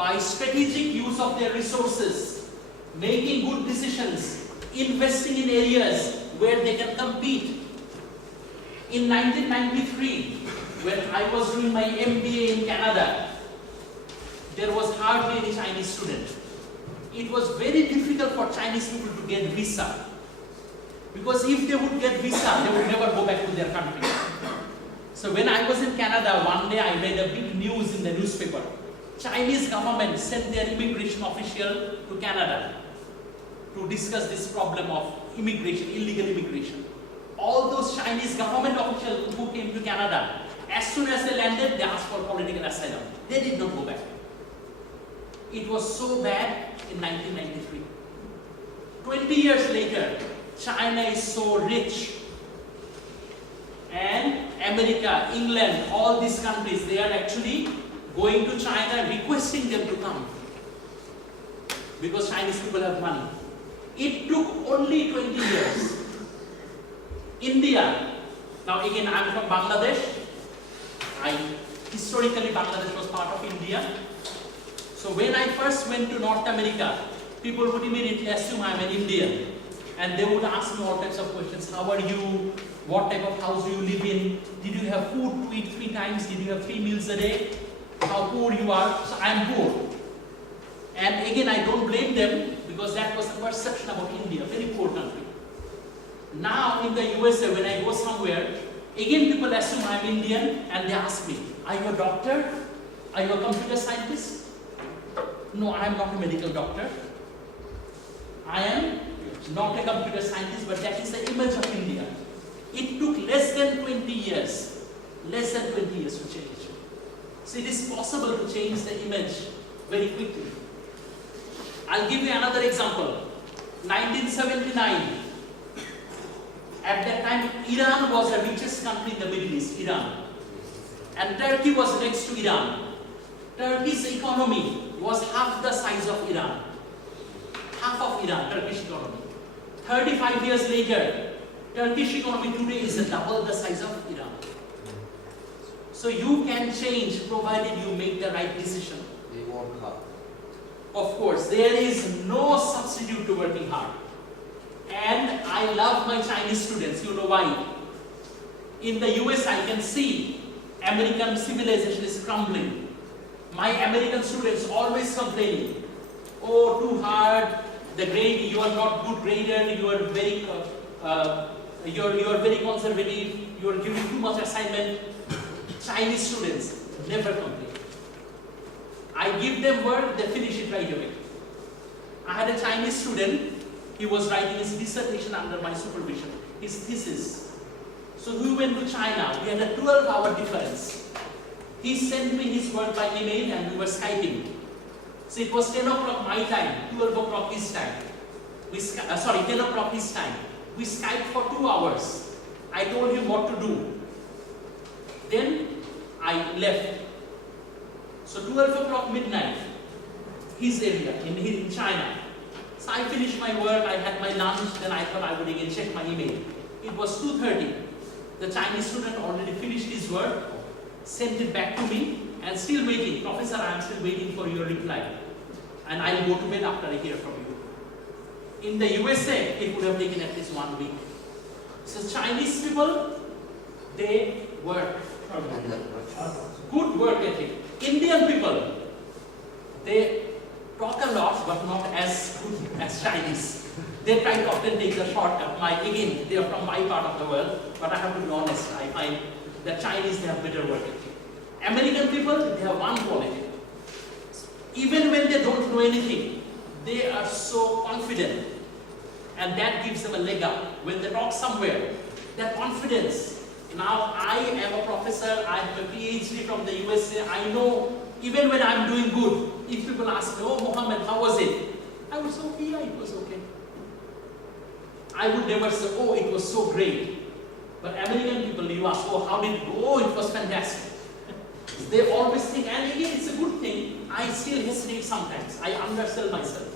by strategic use of their resources, making good decisions, investing in areas where they can compete. In 1993, when I was doing my MBA in Canada, there was hardly any Chinese student. It was very difficult for Chinese people to get visa. Because if they would get visa, they would never go back to their country. So when I was in Canada, one day I read a big news in the newspaper. Chinese government sent their immigration official to Canada to discuss this problem of immigration, illegal immigration. All those Chinese government officials who came to Canada, as soon as they landed, they asked for political asylum. They did not go back. It was so bad in 1993. 20 years later, China is so rich. And America, England, all these countries, they are actually going to China requesting them to come. Because Chinese people have money. It took only 20 years. India, now again I am from Bangladesh. Historically Bangladesh was part of India. So when I first went to North America, people would immediately assume I am an Indian. And they would ask me all types of questions. How are you? What type of house do you live in? Did you have food to eat 3 times? Did you have 3 meals a day? How poor you are? So I am poor. And again, I don't blame them because that was the perception about India, very poor country. Now in the USA, when I go somewhere, again people assume I am Indian and they ask me, are you a doctor? Are you a computer scientist? No, I am not a medical doctor. I am not a computer scientist, but that is the image of India. It took less than 20 years to change. So it is possible to change the image very quickly. I'll give you another example. 1979. At that time, Iran was the richest country in the Middle East, Iran. And Turkey was next to Iran. Turkey's economy was half the size of Iran. Half of Iran, Turkish economy. 35 years later, Turkish economy today is double the size of Iran. So you can change provided you make the right decision. They work hard. Of course, there is no substitute to working hard. And I love my Chinese students. You know why? In the US, I can see American civilization is crumbling. My American students always complaining, oh, too hard, the grade, you are not good grader, you are very, you are very conservative, you are giving too much assignment. Chinese students never complain. I give them work, they finish it right away. I had a Chinese student, he was writing his dissertation under my supervision, his thesis. So we went to China, we had a 12-hour difference. He sent me his work by email and we were Skyping. So it was 10 o'clock my time, 12 o'clock his time. 10 o'clock his time. We Skyped for 2 hours. I told him what to do. Then I left. So 12 o'clock midnight, his area in China. So I finished my work, I had my lunch, then I thought I would again check my email. It was 2:30. The Chinese student already finished his work, sent it back to me, and still waiting. Professor, I am still waiting for your reply. And I'll go to bed after I hear from you. In the USA, it would have taken at least 1 week. So Chinese people, they work. Good work ethic. Indian people, they talk a lot, but not as good as Chinese. They try to often take the shortcut. Again, they are from my part of the world, but I have to be honest, I find that Chinese, they have better work ethic. American people, they have one quality. Even when they don't know anything, they are so confident. And that gives them a leg up. When they talk somewhere, that confidence. Now, I am a professor, I have a PhD from the USA, I know even when I am doing good, if people ask me, oh Mohammed, how was it? I would say, okay, yeah, it was okay. I would never say, oh, it was so great. But American people, you ask, oh, how did it go? Oh, it was fantastic. They always think, and again, it's a good thing. I still hesitate sometimes. I undersell myself.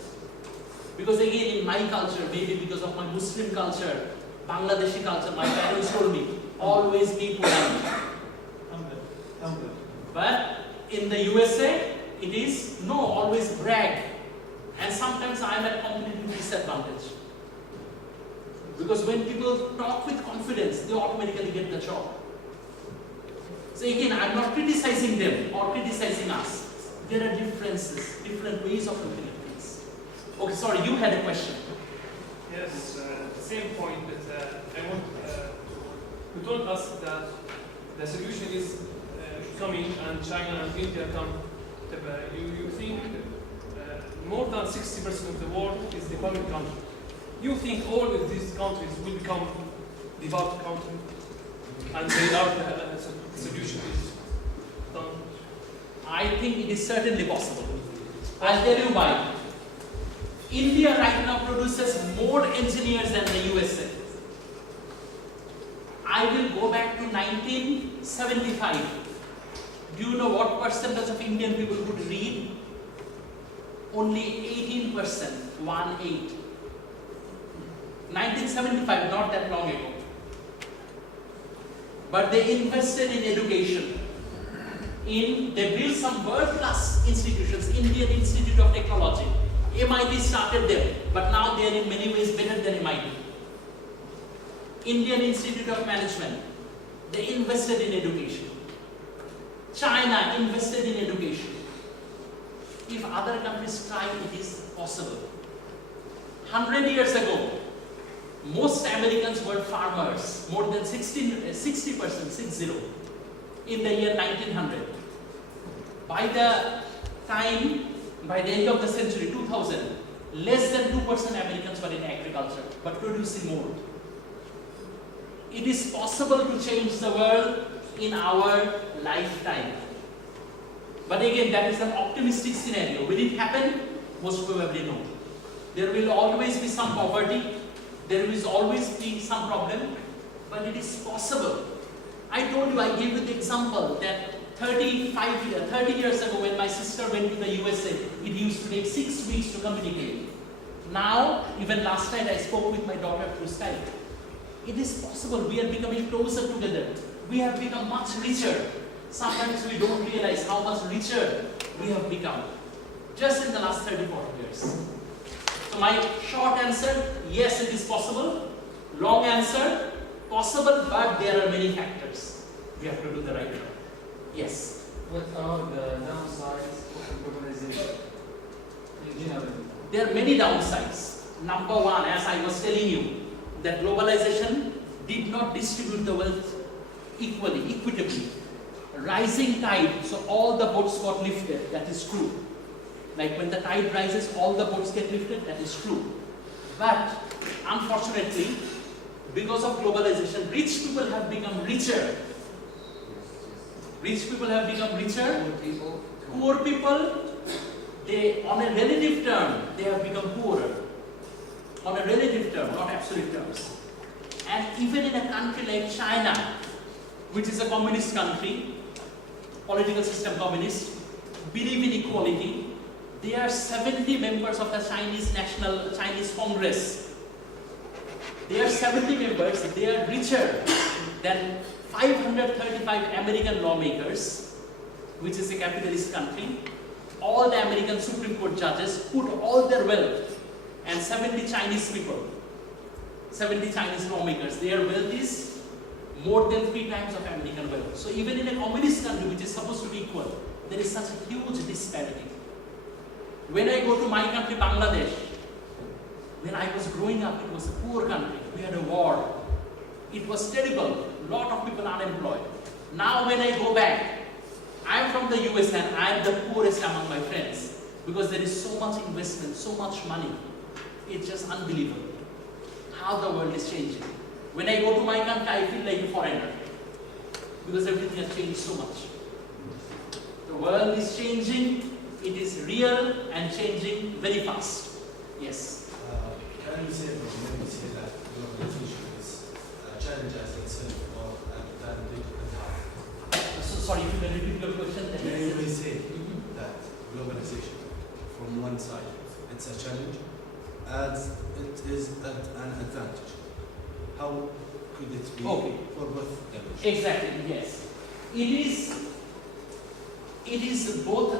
Because again, in my culture, maybe because of my Muslim culture, Bangladeshi culture, my parents told me, always be polite. But in the USA, It is no, always brag. And sometimes I am at competitive disadvantage. Because when people talk with confidence, they automatically get the job. So again, I am not criticizing them or criticizing us. There are differences, different ways of looking at things. Okay, sorry, you had a question. Yes, the same point that I want. You told us that the solution is coming and China and India come. You think more than 60% of the world is developing country. You think all of these countries will become developed countries, and they are the solution is done? I think it is certainly possible. I'll tell you why. India right now produces more engineers than the USA. I will go back to 1975. Do you know what percentage of Indian people could read? Only 18%, 1/8. 1975, not that long ago. But they invested in education. They built some world-class institutions, Indian Institute of Technology. MIT started them, but now they are in many ways better than MIT. Indian Institute of Management, they invested in education. China invested in education. If other countries try, it is possible. 100 years ago, most Americans were farmers, more than 60%, 60, in the year 1900. By the end of the century, 2000, less than 2% Americans were in agriculture, but producing more. It is possible to change the world in our lifetime. But again, that is an optimistic scenario. Will it happen? Most probably no. There will always be some poverty. There will always be some problem. But it is possible. I told you, I gave you the example that 30 years ago when my sister went to the USA, it used to take 6 weeks to communicate. Now, even last night I spoke with my daughter through Skype. It is possible. We are becoming closer together. We have become much richer. Sometimes we don't realize how much richer we have become just in the last 30-40 years. So my short answer, yes, it is possible. Long answer, possible, but there are many factors. We have to do the right job. Yes? What are the downsides of globalization? There are many downsides. Number one, as I was telling you, that globalization did not distribute the wealth equitably. Rising tide, so all the boats got lifted, that is true. Like when the tide rises, all the boats get lifted, that is true. But unfortunately, because of globalization, rich people have become richer. Rich people have become richer. Poor people, they, on a relative term, they have become poorer. On a relative term, not absolute terms. And even in a country like China, which is a communist country, political system communist, believe in equality. There are 70 members of the Chinese Congress. They are 70 members, they are richer than 535 American lawmakers, which is a capitalist country. All the American Supreme Court judges put all their wealth, and 70 Chinese people, 70 Chinese lawmakers, their wealth is more than 3 times of American wealth. So even in a communist country which is supposed to be equal, there is such a huge disparity. When I go to my country, Bangladesh, when I was growing up, it was a poor country. We had a war. It was terrible. A lot of people unemployed. Now when I go back, I am from the US and I am the poorest among my friends because there is so much investment, so much money. It's just unbelievable how the world is changing. When I go to my country, I feel like a foreigner because everything has changed so much. The world is changing. It is real and changing very fast. Yes. Can you say that globalization is a challenge as itself or an advantage and how? So sorry, if you can repeat your question. Can we say that globalization, from one side, it's a challenge, as it is an advantage? How could it be for both dimensions? Exactly, yes. It is both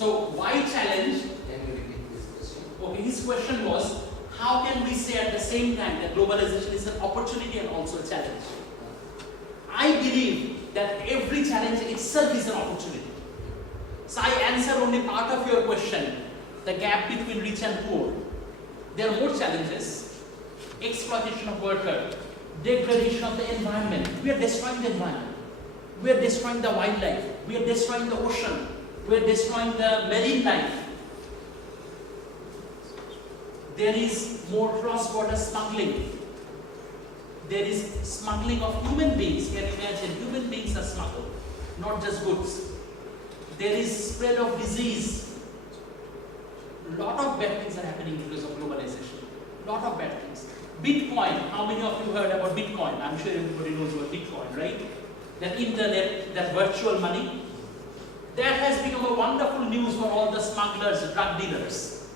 So why challenge? Can you repeat this question? Okay, his question was, how can we say at the same time that globalization is an opportunity and also a challenge? I believe that every challenge itself is an opportunity. So I answer only part of your question, the gap between rich and poor. There are more challenges. Exploitation of worker, degradation of the environment. We are destroying the environment. We are destroying the wildlife. We are destroying the ocean. We are destroying the marine life. There is more cross-border smuggling. There is smuggling of human beings. Can you imagine? Human beings are smuggled, not just goods. There is spread of disease. A lot of bad things are happening because of globalization. A lot of bad things. Bitcoin. How many of you heard about Bitcoin? I'm sure everybody knows about Bitcoin, right? That internet, that virtual money. That has become a wonderful news for all the smugglers, drug dealers.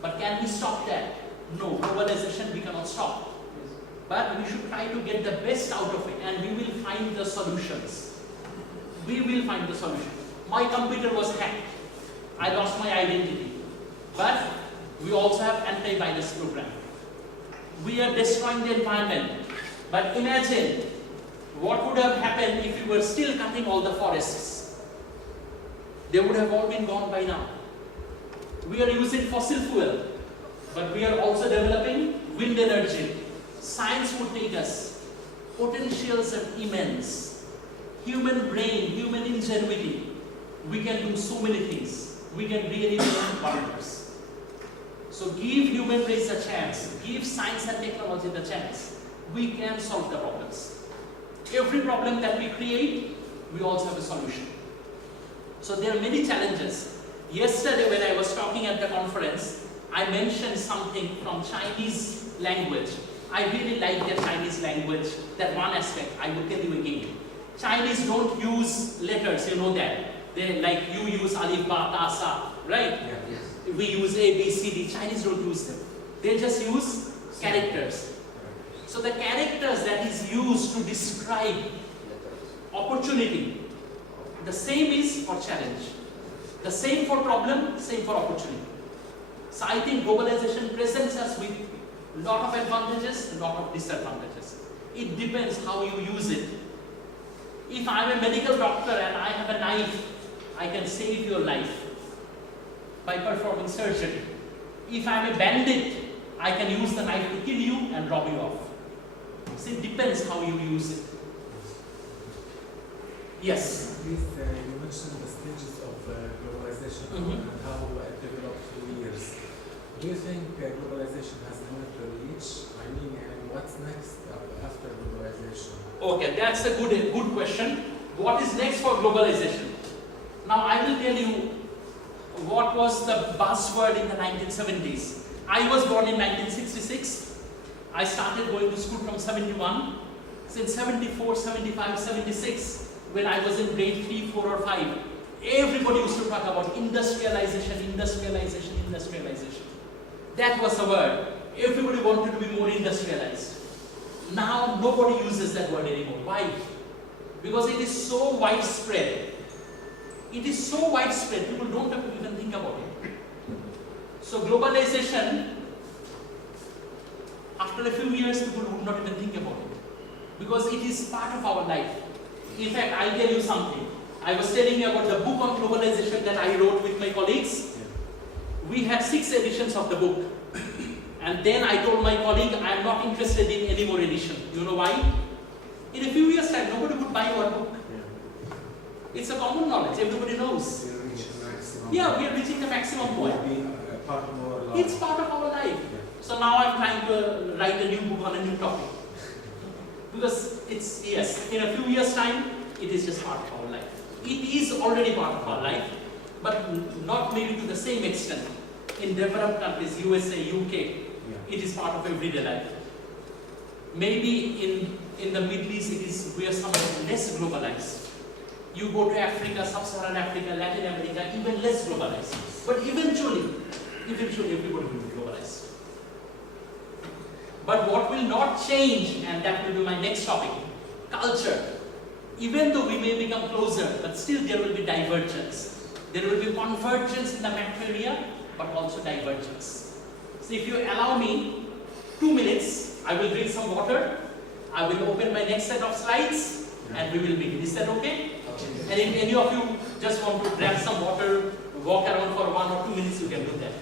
But can we stop that? No, globalization we cannot stop. But we should try to get the best out of it, and we will find the solutions. We will find the solution. My computer was hacked. I lost my identity. But we also have antivirus program. We are destroying the environment. But imagine what would have happened if we were still cutting all the forests. They would have all been gone by now. We are using fossil fuel, but we are also developing wind energy. Science would take us. Potentials are immense. Human brain, human ingenuity. We can do so many things. We can really make wonders. So give human race a chance. Give science and technology the chance. We can solve the problems. Every problem that we create, we also have a solution. So there are many challenges. Yesterday when I was talking at the conference, I mentioned something from Chinese language. I really like the Chinese language, that one aspect. I will tell you again. Chinese don't use letters, you know that. They like you use alif, ba, ta, sa, right? Yeah. Yes. We use A, B, C, D. Chinese don't use them. They just use characters. So the characters that is used to describe opportunity, the same is for challenge. The same for problem, same for opportunity. So I think globalization presents us with a lot of advantages, a lot of disadvantages. It depends how you use it. If I'm a medical doctor and I have a knife, I can save your life by performing surgery. If I'm a bandit, I can use the knife to kill you and rob you off. So it depends how you use it. Yes? Please, you mentioned the stages of globalization and how it developed through years. Do you think globalization has a limit to reach? I mean, and what's next after globalization? Okay, that's a good question. What is next for globalization? Now I will tell you what was the buzzword in the 1970s. I was born in 1966. I started going to school from 71. Since 74, 75, 76, when I was in grade 3, 4 or 5, everybody used to talk about industrialization, industrialization, industrialization. That was the word. Everybody wanted to be more industrialized. Now nobody uses that word anymore. Why? Because it is so widespread. It is so widespread, people don't have to even think about it. So globalization, after a few years, people would not even think about it. Because it is part of our life. In fact, I'll tell you something. I was telling you about the book on globalization that I wrote with my colleagues. We had 6 editions of the book. And then I told my colleague, I am not interested in any more edition. You know why? In a few years' time, nobody would buy our book. It's a common knowledge, everybody knows. Yeah, we are reaching the maximum point. It's part of our life. So now I'm trying to write a new book on a new topic. Because it's, yes, in a few years' time, it is just part of our life. It is already part of our life, but not maybe to the same extent. In developed countries, USA, UK, it is part of everyday life. Maybe in the Middle East, we are somewhat less globalized. You go to Africa, Sub-Saharan Africa, Latin America, even less globalized. But eventually everybody will be globalized. But what will not change, and that will be my next topic, culture. Even though we may become closer, but still there will be divergence. there will be convergence in the material, but also divergence. So if you allow me 2 minutes, I will drink some water, I will open my next set of slides, and we will begin. Is that okay? And if any of you just want to grab some water, walk around for 1 or 2 minutes, you can do that.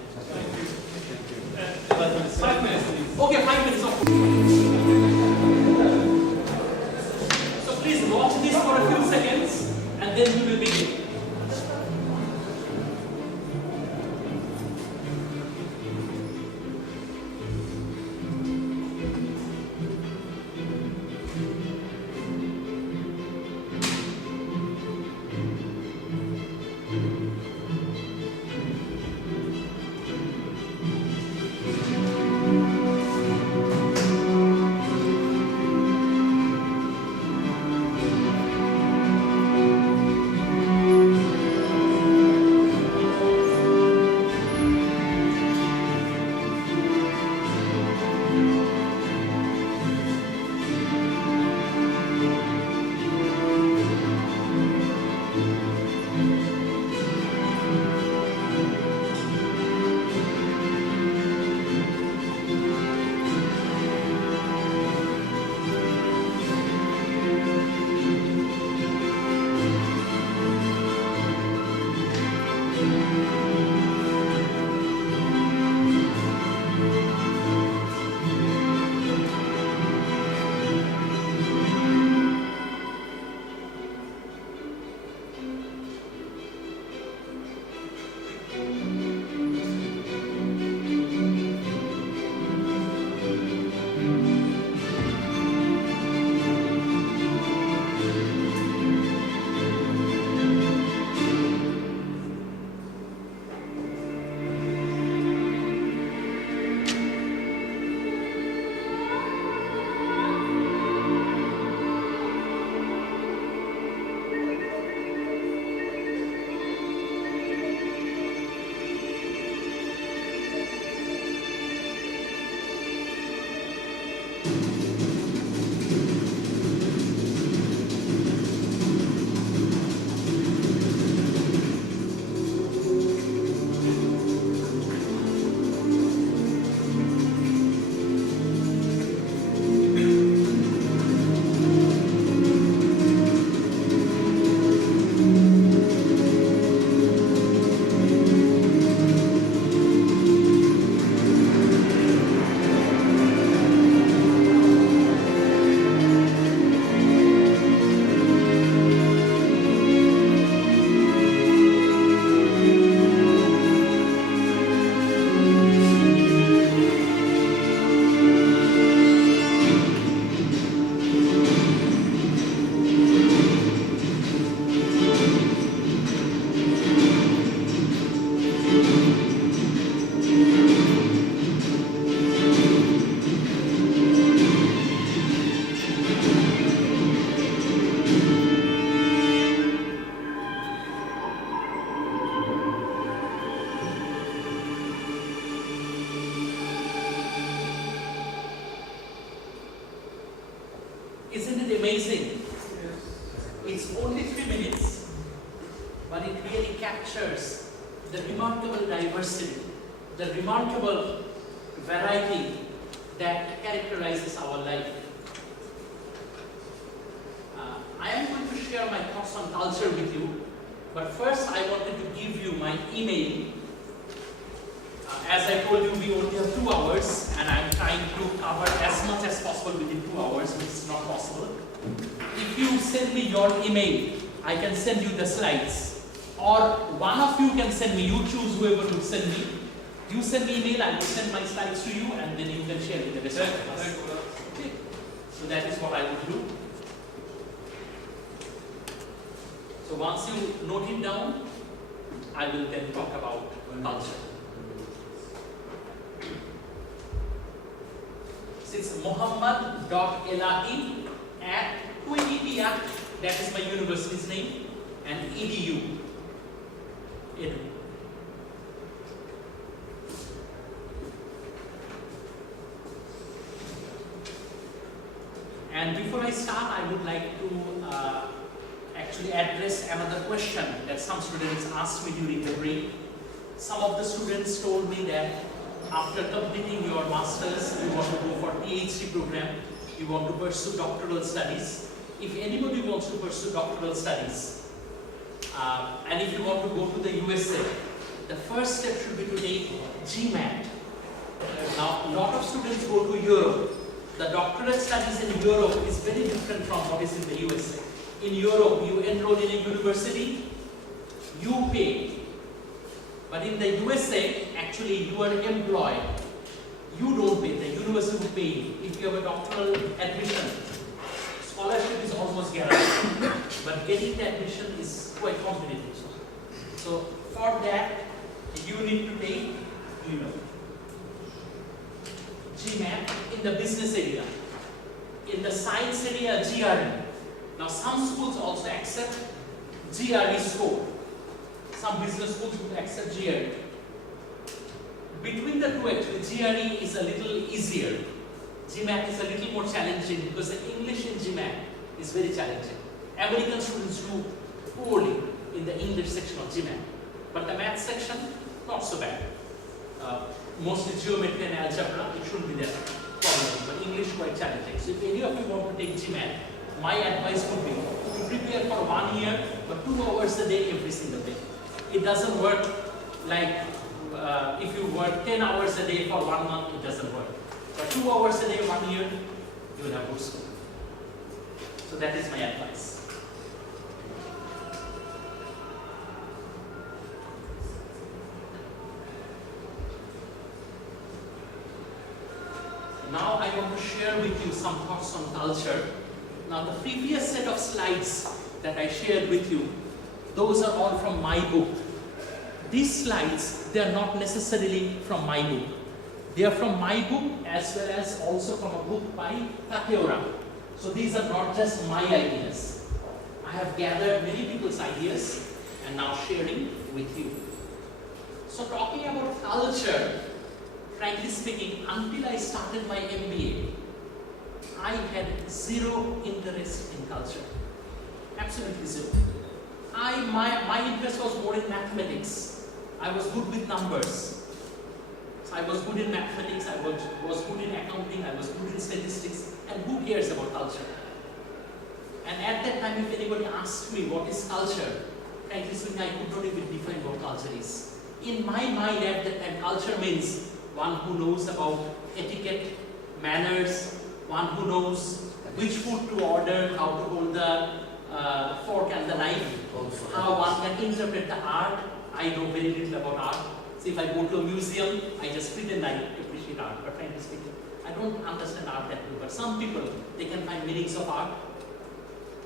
5 minutes, please. Okay, 5 minutes. So please watch this for a few seconds, and then we will begin. Isn't it amazing? It's only 3 minutes, but it really captures the remarkable diversity, the remarkable variety that characterizes our life. I am going to share my thoughts on culture with you, but first I wanted to give you my email. As I told you, we only have 2 hours, and I'm trying to cover as much as possible within 2 hours, which is not possible. If you send me your email, I can send you the slides. Or one of you can send me, you choose whoever will send me. You send me email, I will send my slides to you, and then you can share with the rest of us. Okay. So that is what I would do. So once you note it down, I will then talk about culture. It's Muhammad.elahi@20tiak, that is my university's name, and edu. And before I start, I would like to actually address another question that some students asked me during the break. Some of the students told me that after completing your master's, you want to go for PhD program, you want to pursue doctoral studies. If anybody wants to pursue doctoral studies, and if you want to go to the USA, the first step should be to take GMAT. Now, a lot of students go to Europe. The doctorate studies in Europe is very different from what is in the USA. In Europe, you enroll in a university, you pay. But in the USA, actually you are employed. You don't pay, the university will pay you. If you have a doctoral admission, scholarship is almost guaranteed. But getting the admission is quite competitive. So for that, you need to take, GMAT in the business area. In the science area, GRE. Now some schools also accept GRE score. Some business schools would accept GRE. Between the two, actually, GRE is a little easier. GMAT is a little more challenging because the English in GMAT is very challenging. American students do poorly in the English section of GMAT, but the math section, not so bad. Mostly geometry and algebra, it shouldn't be that problem, but English quite challenging. So if any of you want to take GMAT, my advice would be to prepare for 1 year, but 2 hours a day every single day. It doesn't work like if you work 10 hours a day for 1 month, it doesn't work. But 2 hours a day, 1 year, you will have good score. So that is my advice. Now I want to share with you some thoughts on culture. Now the previous set of slides that I shared with you, those are all from my book. These slides, they are not necessarily from my book. They are from my book as well as also from a book by Takeura. So these are not just my ideas. I have gathered many people's ideas and now sharing with you. So talking about culture, frankly speaking, until I started my MBA, I had zero interest in culture. Absolutely zero. My interest was more in mathematics. I was good with numbers. So I was good in mathematics, I was good in accounting, I was good in statistics, and who cares about culture? And at that time, if anybody asked me what is culture, frankly speaking, I could not even define what culture is. In my mind at that time, culture means one who knows about etiquette, manners, one who knows which food to order, how to hold the fork and the knife, how one can interpret the art. I know very little about art. So if I go to a museum, I just pretend I appreciate art, but frankly speaking, I don't understand art that well. But some people, they can find meanings of art.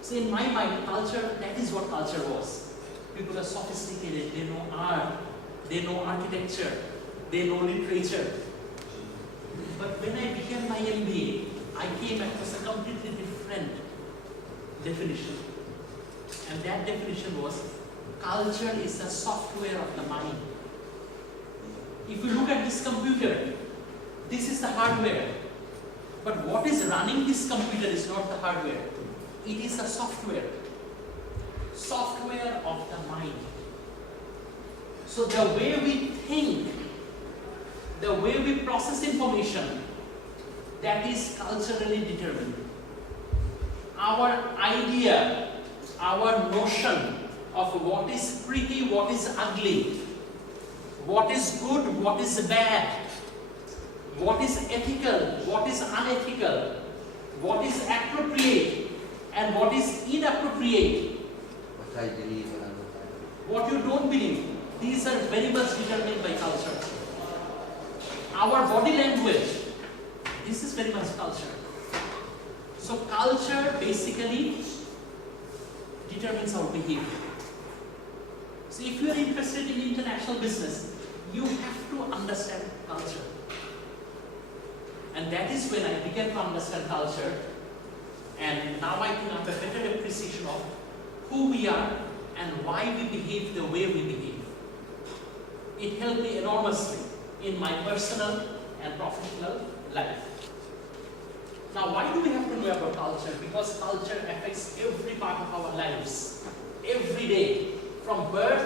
So in my mind, culture, that is what culture was. People are sophisticated, they know art, they know architecture, they know literature. But when I began my MBA, I came across a completely different definition. And that definition was, culture is the software of the mind. If you look at this computer, this is the hardware. But what is running this computer is not the hardware. It is the software. Software of the mind. So the way we think, the way we process information, that is culturally determined. Our idea, our notion of what is pretty, what is ugly, what is good, what is bad, what is ethical, what is unethical, what is appropriate, and what is inappropriate. What I believe and what you don't believe. These are very much determined by culture. Our body language, this is very much culture. So culture basically determines our behavior. So if you are interested in international business, you have to understand culture. And that is when I began to understand culture. And now I think I have a better appreciation of who we are and why we behave the way we behave. It helped me enormously in my personal and professional life. Now, why do we have to know about culture? Because culture affects every part of our lives, every day, from birth